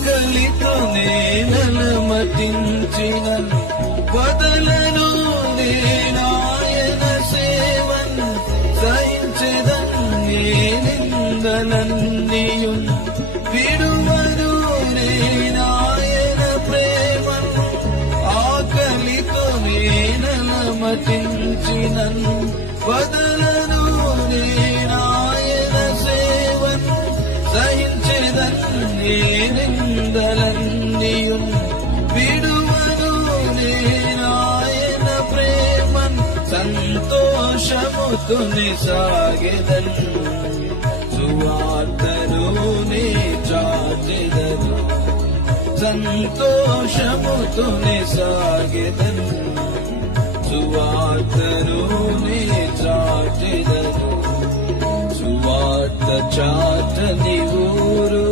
ఆకలితో నేనలమటించిన వదలను నేనాయన సేవన్ సహించెదన్ నిందలన్నీయు విడువను నేనాయన ప్రేమన్ ఆకలితో నేనలమటించిన వదలను నేనాయన సేవన్ సహించెదన్ నిందలన్నీయు విడువను నేనాయన ప్రేమన్ సంతోషముతోనే సాగెదన్ సువార్తను నే చాటెదను సంతోషముతోనే సాగెదన్ సువార్తను నే చాటెదను సువార్త చాటని ఊరు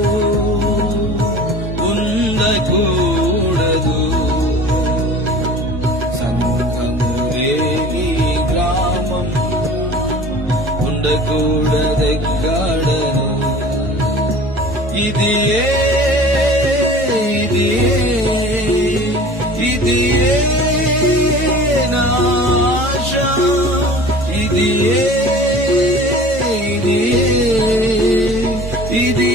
ఉండకూడదు సంఘము లేని గ్రామం ఉండకూడదెక్కడను ఇది నాశ ఇది